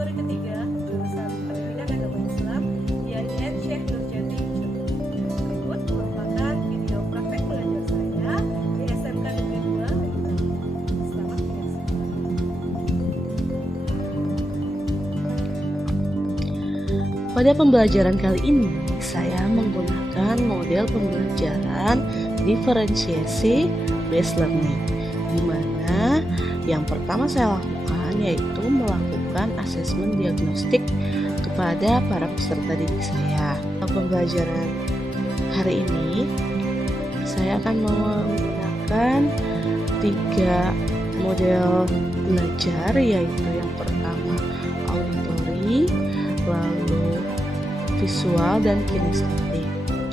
kategori ketiga jurusan Pendidikan Agama Islam IAIN Syekh Nurjati. Berikut merupakan video praktek pengajar saya di SMK Negeri 2. Selamat menyaksikan. Pada pembelajaran kali ini, saya menggunakan model pembelajaran diferensiasi based learning, di mana yang pertama saya lakukan yaitu melakukan asesmen diagnostik kepada para peserta didik saya. Pembelajaran hari ini saya akan menggunakan 3 model belajar, yaitu yang pertama auditori, lalu visual, dan kinestetik.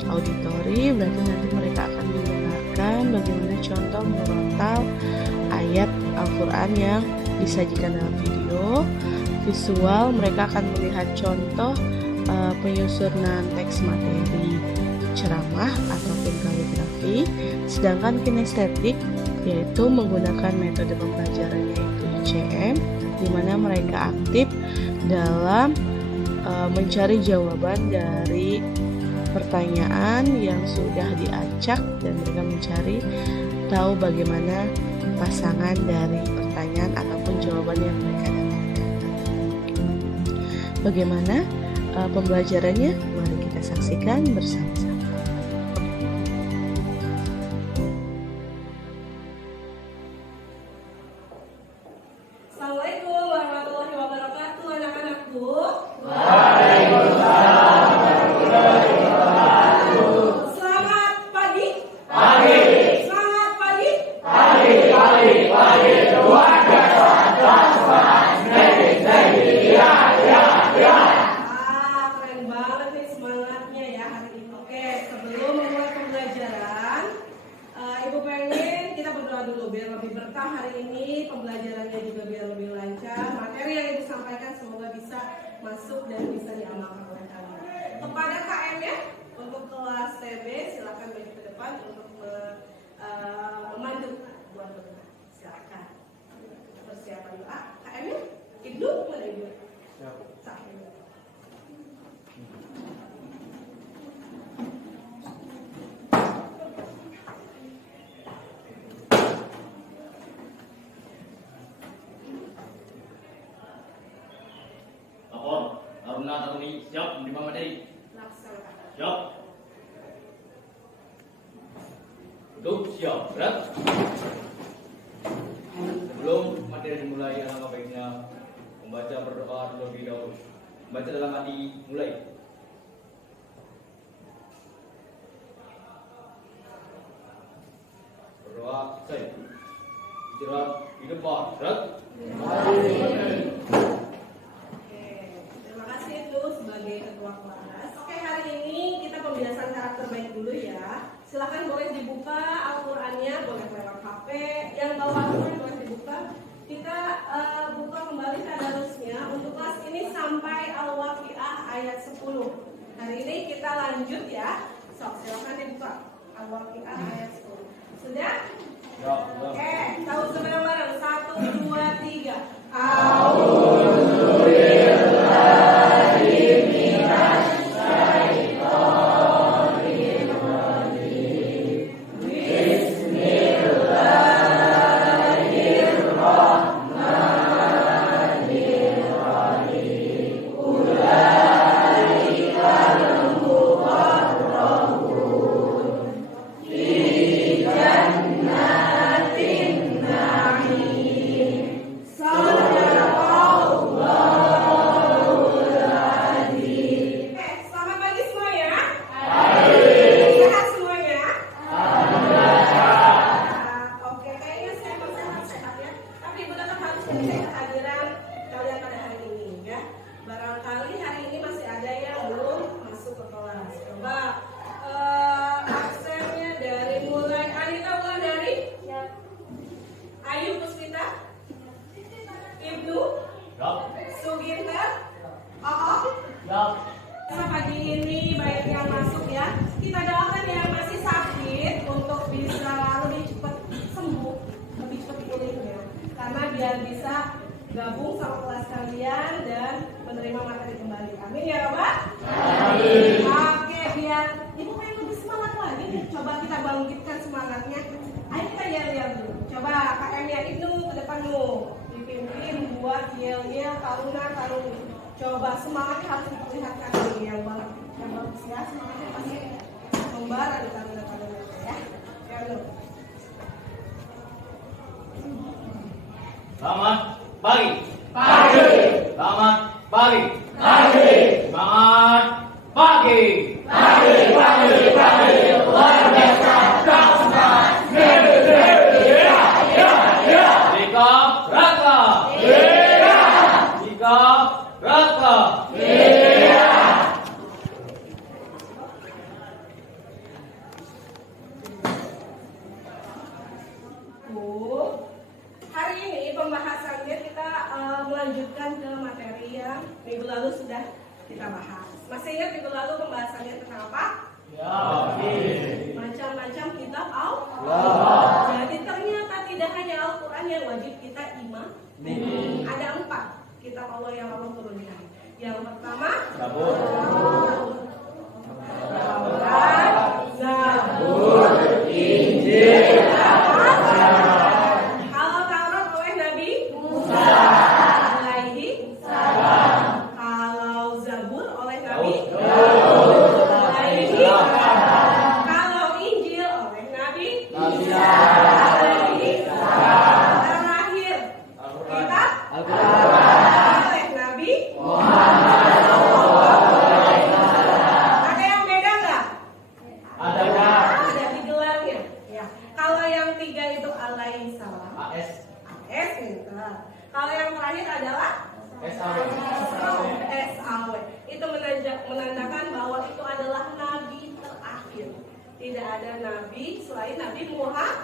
Auditori berarti nanti mereka akan menggunakan bagaimana contoh merontal ayat Al-Quran yang disajikan dalam video. Visual, mereka akan melihat contoh penyusunan teks materi ceramah ataupun kaligrafi. Sedangkan kinestetik yaitu menggunakan metode pembelajaran yaitu ICM, di mana mereka aktif dalam mencari jawaban dari pertanyaan yang sudah diacak, dan mereka mencari tahu bagaimana pasangan dari pertanyaan ataupun jawaban yang mereka dapatkan. Bagaimana pembelajarannya? Mari kita saksikan bersama-sama. Assalamualaikum warahmatullahi wabarakatuh, anak-anakku. Selamat pagi. Selamat pagi. Keren banget nih semangatnya ya hari ini. Oke, sebelum memulai pembelajaran, Ibu pengen kita berdoa dulu biar lebih berkah hari ini, pembelajarannya juga biar lebih lancar. Materi yang Ibu sampaikan semoga bisa masuk dan bisa diamalkan oleh kalian. Kepada KM-nya untuk kelas TB silakan maju ke depan untuk memandu buat berdoa. Silakan. Persiapan doa. KM-nya Ibnu mana Ibnu? Siap. Lapor, Taruna Taruni siap menerima materi. Laksanakan. Siap. Duduk siap. Berat. Sebelum materi dimulai, alangkah baiknya membaca berdoa terlebih dahulu. Membaca dalam hati mulai. Berdoa selesai. Istirahat di depan. Berat. Terima kasih itu sebagai ketua kelas. Oke, hari ini kita pembiasaan karakter baik dulu ya. Silakan boleh dibuka Al-Qur'annya, boleh lewat HP. Yang tahu Al-Qur'an boleh dibuka. Kita buka kembali tadarusnya untuk kelas ini sampai Al-Waqiah ayat 10. Hari ini kita lanjut ya. Silakan dibuka Al-Waqiah ayat 10. Sudah? Oke, tahu bareng-bareng. 1, 2, 3. Selamat pagi semua ya. Sehat semuanya. Oke, kayaknya saya sehat ya. Tapi Ibu tetap harus mengecek kehadiran kalian pada hari ini ya. Barangkali hari ini masih ada yang belum masuk ke kelas. Coba absennya dari mulai Anita ulang dari Ayu Puspita, Ibnu, Suginter, Pagi ini banyak yang masuk ya. Kita doakan yang masih sakit untuk bisa lebih cepat sembuh, lebih cepat pulihnya. Karena biar bisa gabung sama kelas kalian dan Yel Taruna Taruni. Coba semangatnya harus diperlihatkan ini yang bagus ya, semangatnya pasti membara di Taruna Taruna ya. Ya lu. Selamat pagi. Pagi. Selamat pagi. Pagi. Selamat pagi. Pagi. Pagi. Pagi. Luar biasa. Jika raka. Jika raka. Hari ini pembahasannya kita melanjutkan ke materi yang minggu lalu sudah kita bahas. Masih ingat minggu lalu pembahasannya tentang apa? Ya. Macam-macam kitab Allah. Jadi ternyata tidak hanya Al-Quran yang wajib kita imani. Ada 4 kitab Allah yang Allah turunkan. Yang pertama, Taurat, Zabur, Injil, kalau Taurat oleh Nabi Musa alaihi salam. Kalau Zabur oleh Nabi alaihi salam. Kalau Injil oleh Nabi Isa alaihi salam. Terakhir kitab Al-Quran oleh Nabi Muhammad. Ada yang beda nggak? Ada. Ada di gelarnya. Ya. Kalau yang 3 itu alaihi salam. AS. S pintar. Kalau yang terakhir adalah SAW. SAW. Itu menandakan bahwa itu adalah nabi terakhir. Tidak ada nabi selain Nabi Muhammad.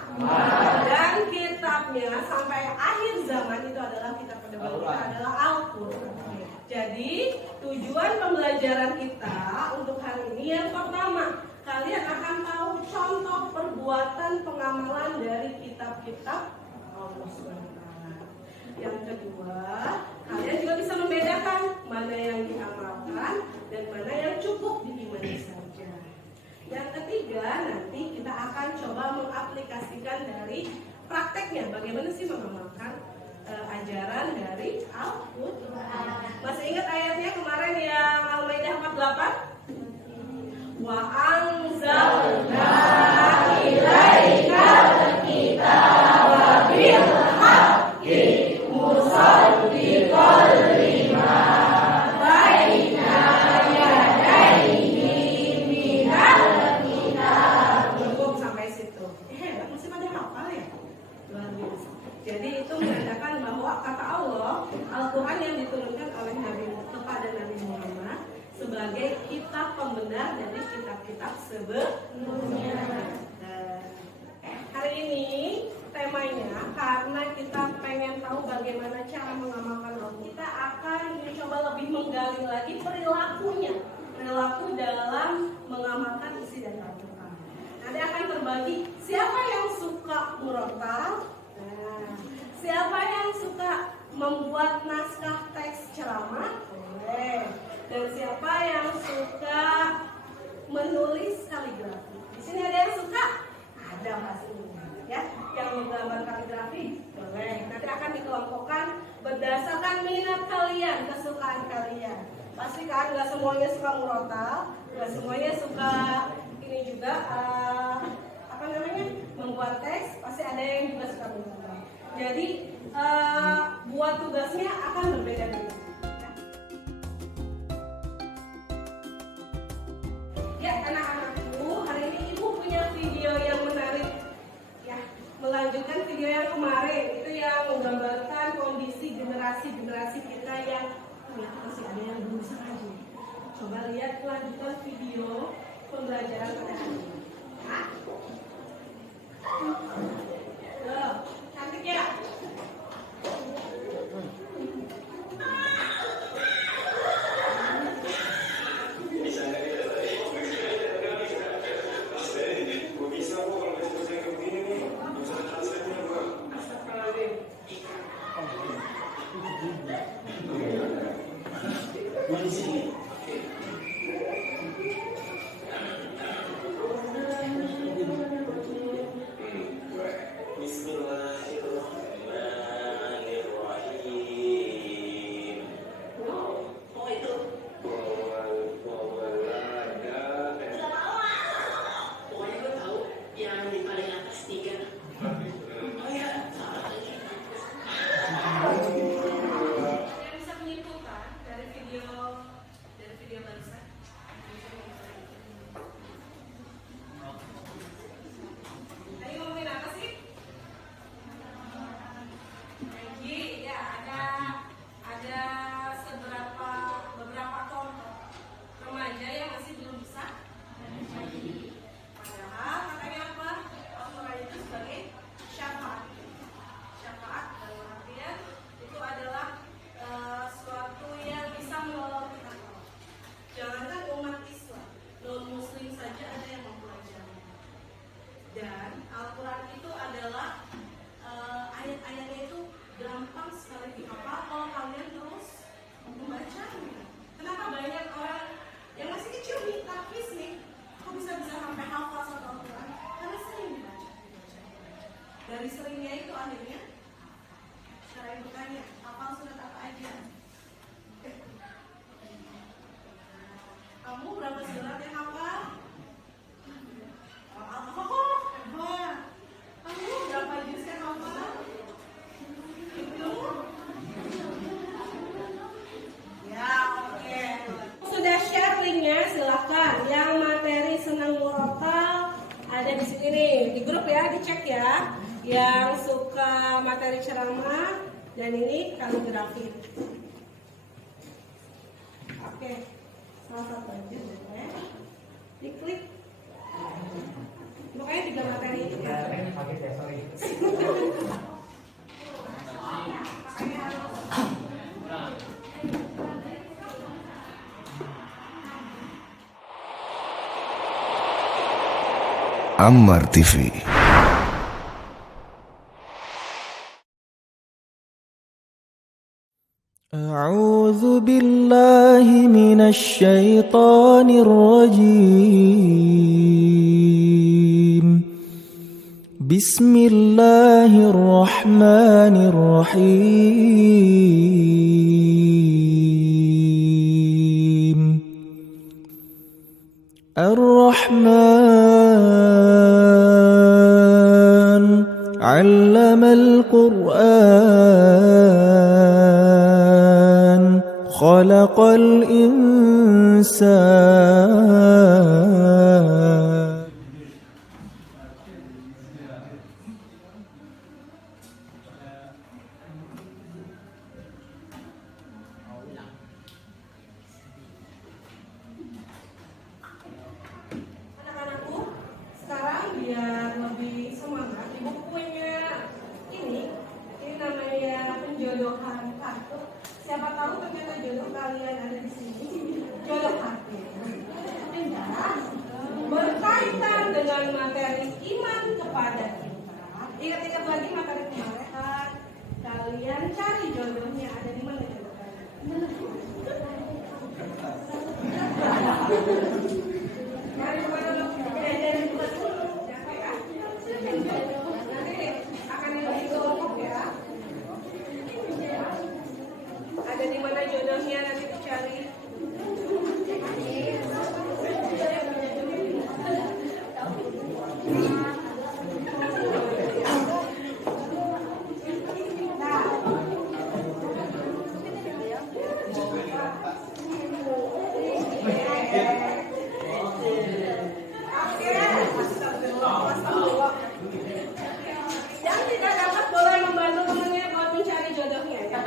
Dan kitabnya sampai akhir zaman itu adalah kitab pedoman kita adalah Al-Quran. Jadi tujuan pembelajaran kita untuk hari ini yang pertama, kalian akan tahu contoh perbuatan pengamalan dari kitab-kitab Allah SWT. Yang kedua, kalian juga bisa membedakan mana yang diamalkan dan mana yang cukup diimani saja. Yang ketiga, nanti kita akan coba mengaplikasikan dari prakteknya bagaimana sih mengamalkan ajaran dari Al-Quran. Masih ingat ayatnya kemarin yang Al-Maidah 48? Wa anzalna ilaikal kitaba bil haqqi musaddiqan lima baina yadayhi minal kitab. Cukup sampai situ. Masih pada hafal ya? Luar biasa. Jadi itu menandakan bahwa kata Allah, Al-Quran yang diturunkan oleh Nabi kepada Nabi Muhammad sebagai kitab pembenar dari kitab-kitab sebelumnya. Hari ini temanya karena kita pengen tahu bagaimana cara mengamalkan Allah, kita akan mencoba lebih menggali lagi perilaku dalam mengamalkan isi dari Al-Quran. Nanti akan terbagi siapa yang suka murotal, siapa yang suka membuat naskah teks ceramah, boleh. Dan siapa yang suka menulis kaligrafi? Di sini ada yang suka? Ada pastinya, ya. Yang menggambar kaligrafi, boleh. Nanti akan dikelompokkan berdasarkan minat kalian, kesukaan kalian. Pasti kan nggak semuanya suka murotal, nggak semuanya suka ini juga membuat teks. Pasti ada yang juga suka murotal. Jadi buat tugasnya akan berbeda-beda. Ya anak-anakku, hari ini ibu punya video yang menarik ya, melanjutkan video yang kemarin itu yang menggambarkan kondisi generasi kita yang ternyata masih ada yang belum sengaja. Coba lihat kelanjutan video pembelajaran pada hari ini. Tuh, cantik ya. grup ya, dicek ya. Yang suka materi ceramah dan ini kaligrafi. Oke, salah satu aja boleh. Diklik. Pokoknya 3 materi itu ya. Ammar TV. أعوذ بالله من الشيطان الرجيم. بسم الله الرحمن الرحيم. الرحمن علم القرآن خلق الإنسان. Anak-anakku, sekarang biar lebih semangat, di bukunya ini namanya penjodohan kartu. Siapa tahu ternyata jodoh kalian ada di sini. Jodoh hati. Pindah. Berkaitan dengan materi iman kepada kita. Ingat-ingat lagi materi kemarin. Kalian cari jodohnya ada di mana jodoh kalian. Mari kemana dulu? Dari bulan dulu. Capek kan? Nanti akan lebih kelompok ya. Ada di mana jodohnya nanti dicari. Yang tidak dapat boleh membantu temannya buat mencari jodohnya. Ya.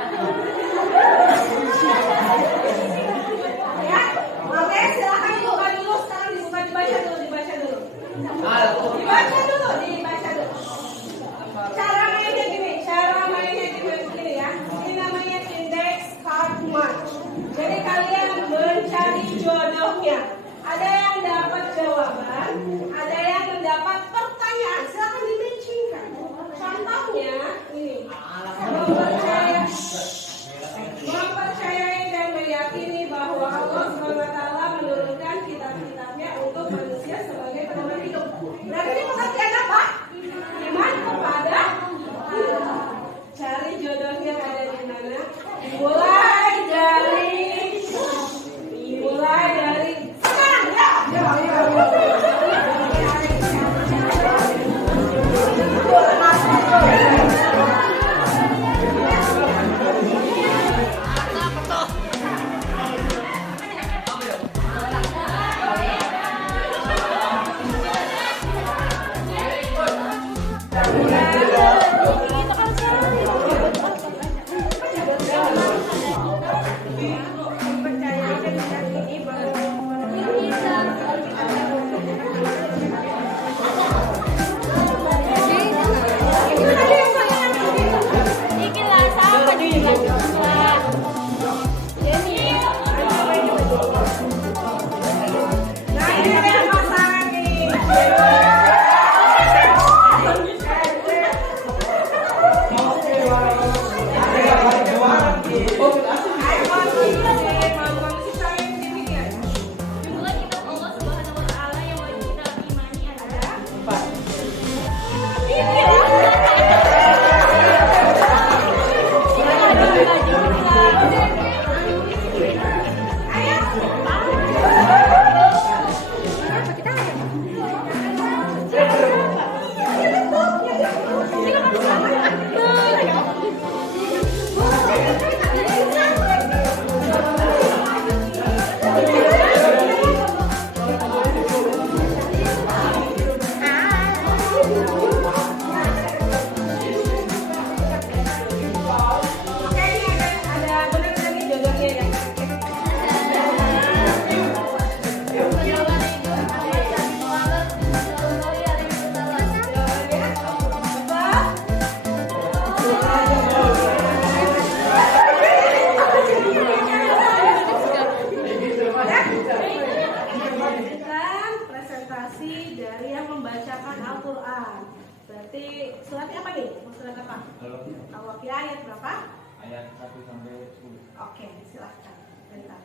Berarti suratnya apa nih? Mau surat apa? Kalau Al-Waqiah ayat berapa? ayat 1 sampai 10. Oke, silahkan. Bentar.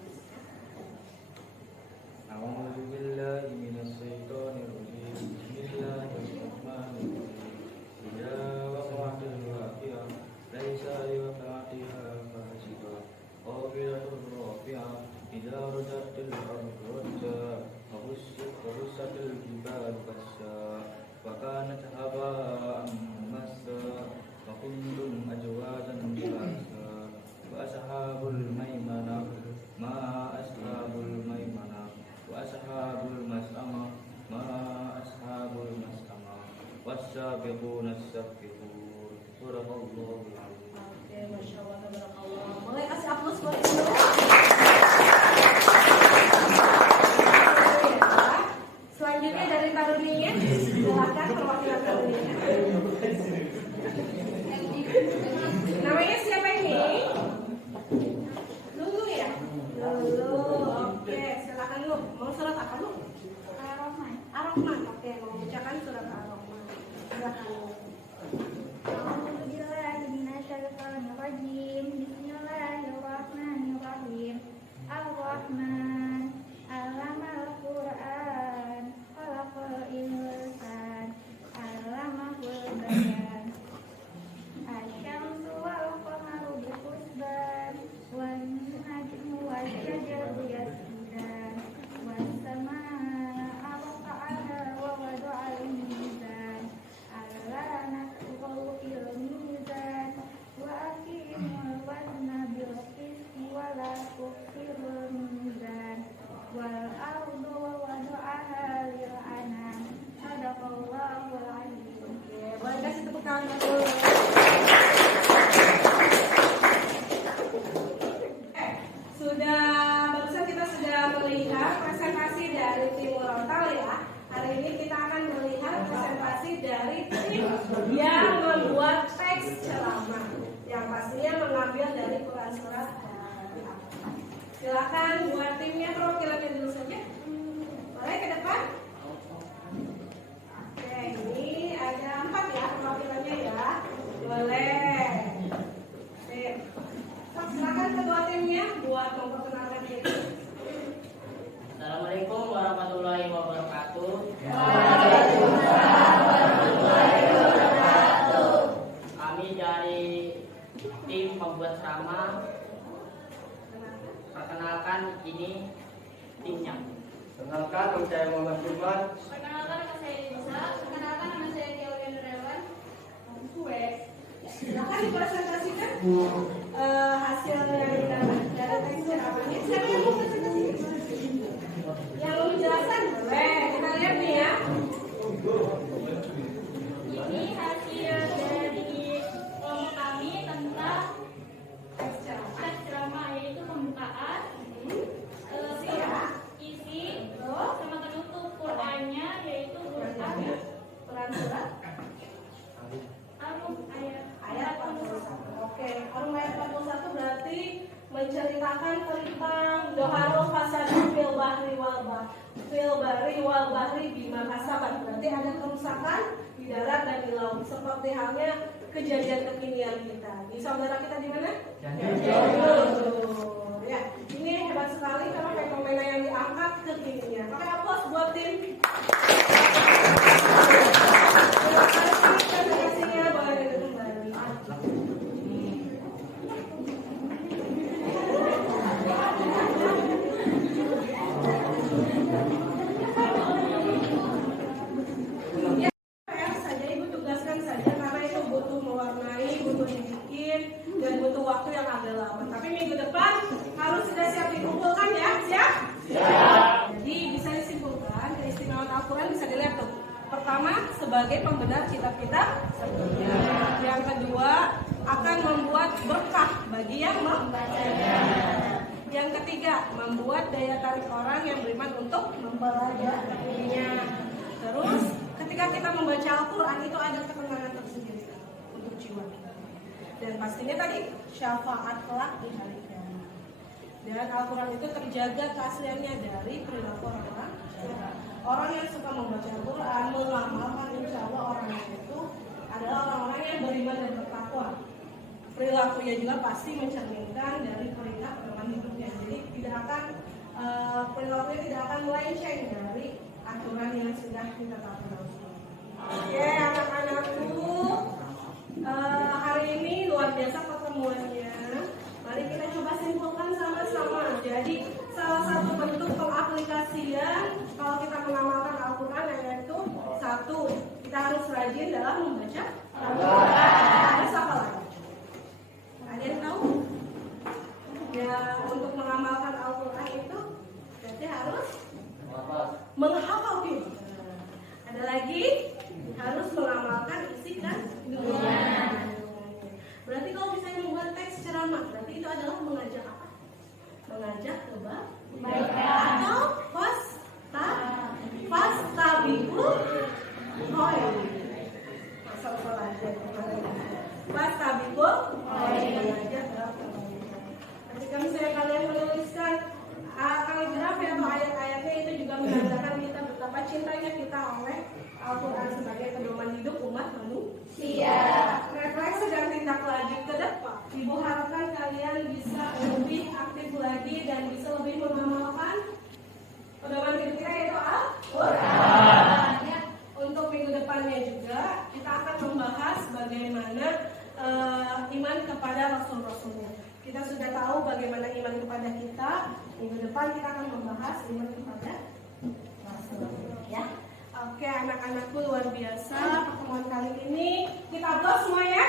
A'udzu billahi minasy syaithanir rajim. Bismillahirrahmanirrahim. Idza waqa'atil waqi'ah laisa liwaqa'atiha kasibah. Qabilatur rafi'ah idza rajatil ardu rajja wa bussatil jibalu bassa wa kanat haba'an massa wa kuntum ajwadan bassa wa ashabul maimanah ma ashabul maimanah wa ashabul mas'amah ma ashabul mas'amah wassabiquna as-sabiqun. Surahallahul azim. Oke, Masya Allah, tabarakallah. Boleh kasih aplaus buat itu? Selanjutnya dari Taruninya, silakan perwakilan Taruninya. Namanya siapa ini? Lulu ya? Lulu, oke, silakan Lu. Mau surat apa Lu? Ar-Rahman. Ar-Rahman, oke, mau bacakan surat Ar-Rahman. Silakan Lu. Bismillahirrahmanirrahim. Ar-Rahman, Allamal Qur'an, Khalaqal insan, Allamahul bayan. Asy-syamsu wal qamaru bihusban, wan najmu wasy-syajaru yasjudan, was samaa'a rafa'aha wa wada'al mizan, alla natghaw fil mizan, wa aqimul wazna bil qisti wa la tukhsirul mizan, wal ardu wada'aha lil anam. Sadaqallahul azim. Oke, boleh kasih tepuk tangan dulu. Barusan kita sudah melihat presentasi dari tim Murotal ya. Hari ini kita akan melihat presentasi dari tim yang membuat teks ceramah, yang pastinya mengambil dari Quran surat. Silakan buat timnya, perwakilannya dulu saja. Boleh ke depan? Oke, ini ada 4 ya perwakilannya ya. Boleh. Sip. Silakan kedua timnya buat memperkenalkan diri. Assalamualaikum warahmatullahi wabarakatuh. Kami dari tim pembuat ceramah. Perkenalkan ini timnya. Perkenalkan, nama saya Muhammad Firman. Perkenalkan nama saya Lisa. Perkenalkan nama saya Tiawan Nurwan. Silakan dipresentasikan hasilnya dari teks ceramahnya. Siapa yang mau presentasikan? Yang mau menjelaskan? Boleh, kita lihat nih ya. Ini hasil dari kelompok kami tentang Teks ceramah. teks ceramah, yaitu pembukaan, isi, sama penutup Qur'annya, yaitu Quran Quran surat Ar-Rum ayat ayat 41. Oke, Ar-Rum ayat 41 berarti menceritakan tentang doharul fasadu fil bahri wal bahri bima kasabat. Berarti ada kerusakan di darat dan di laut, seperti halnya kejadian kekinian kita. Di saudara kita di mana? Ya, ini hebat sekali karena fenomena yang diangkat kekinian. Pakai aplaus buat tim. Terima kasih presentasinya, boleh duduk kembali. Ya, PR saja Ibu tugaskan saja karena itu butuh mewarnai, butuh dibikin, dan butuh waktu yang agak lama. Tapi minggu depan harus sudah siap dikumpulkan ya, siap? Jadi bisa disimpulkan keistimewaan Al-Quran bisa dilihat tuh. Pertama, sebagai pembenar kitab-kitab sebelumnya. Yang kedua, akan membuat berkah bagi yang membacanya. Yang ketiga, membuat daya tarik orang yang beriman untuk mempelajarinya. Terus, ketika kita membaca Al-Quran itu ada ketenangan tersendiri untuk jiwa kita. Dan pastinya tadi syafaat kelak di hari kiamat. Dan Al-Quran itu terjaga keasliannya dari perilaku orang-orang. Orang yang suka membaca Al-Quran, mengamalkan, insya Allah orang itu adalah orang-orang yang beriman dan bertakwa. Perilakunya juga pasti mencerminkan dari perintah pedoman hidupnya. Jadi tidak akan perilakunya tidak akan melenceng dari aturan yang sudah ditetapkan. Oke, anak-anakku, hari ini luar biasa pertemuannya. Mari kita coba simpulkan sama-sama. Jadi salah satu bentuk pengaplikasian kalau kita mengamalkan Al-Quran yaitu satu, kita harus rajin dalam membaca Al-Quran. Terus apa lagi? Ada yang tahu? Ya, untuk mengamalkan Al-Quran itu berarti harus menghafal film. Ada lagi harus mengamalkan isi kandungan. Berarti kalau misalnya membuat teks ceramah, berarti itu adalah mengajak apa? Mengajak kebaikan atau fastabiqul khairat. Masalah aja. Fastabiqul khairat. Mengajak kebaikan. Ketika misalnya kalian menuliskan kaligrafi atau ayat-ayatnya, itu juga menandakan kita betapa cintanya kita oleh Al-Quran sebagai pedoman hidup umat manusia. Refleksi dan tindak lanjut ke depan, Ibu harapkan kalian bisa lebih aktif lagi dan bisa lebih mengamalkan pedoman hidup kita yaitu Al-Quran. Ya, untuk minggu depannya juga kita akan membahas bagaimana iman kepada Rasul-Rasulnya. Kita sudah tahu bagaimana iman kepada kita. Minggu depan kita akan membahas iman kepada Rasul. Ya. Oke, anak-anakku, luar biasa pertemuan kali ini. Kita aplaus semua ya.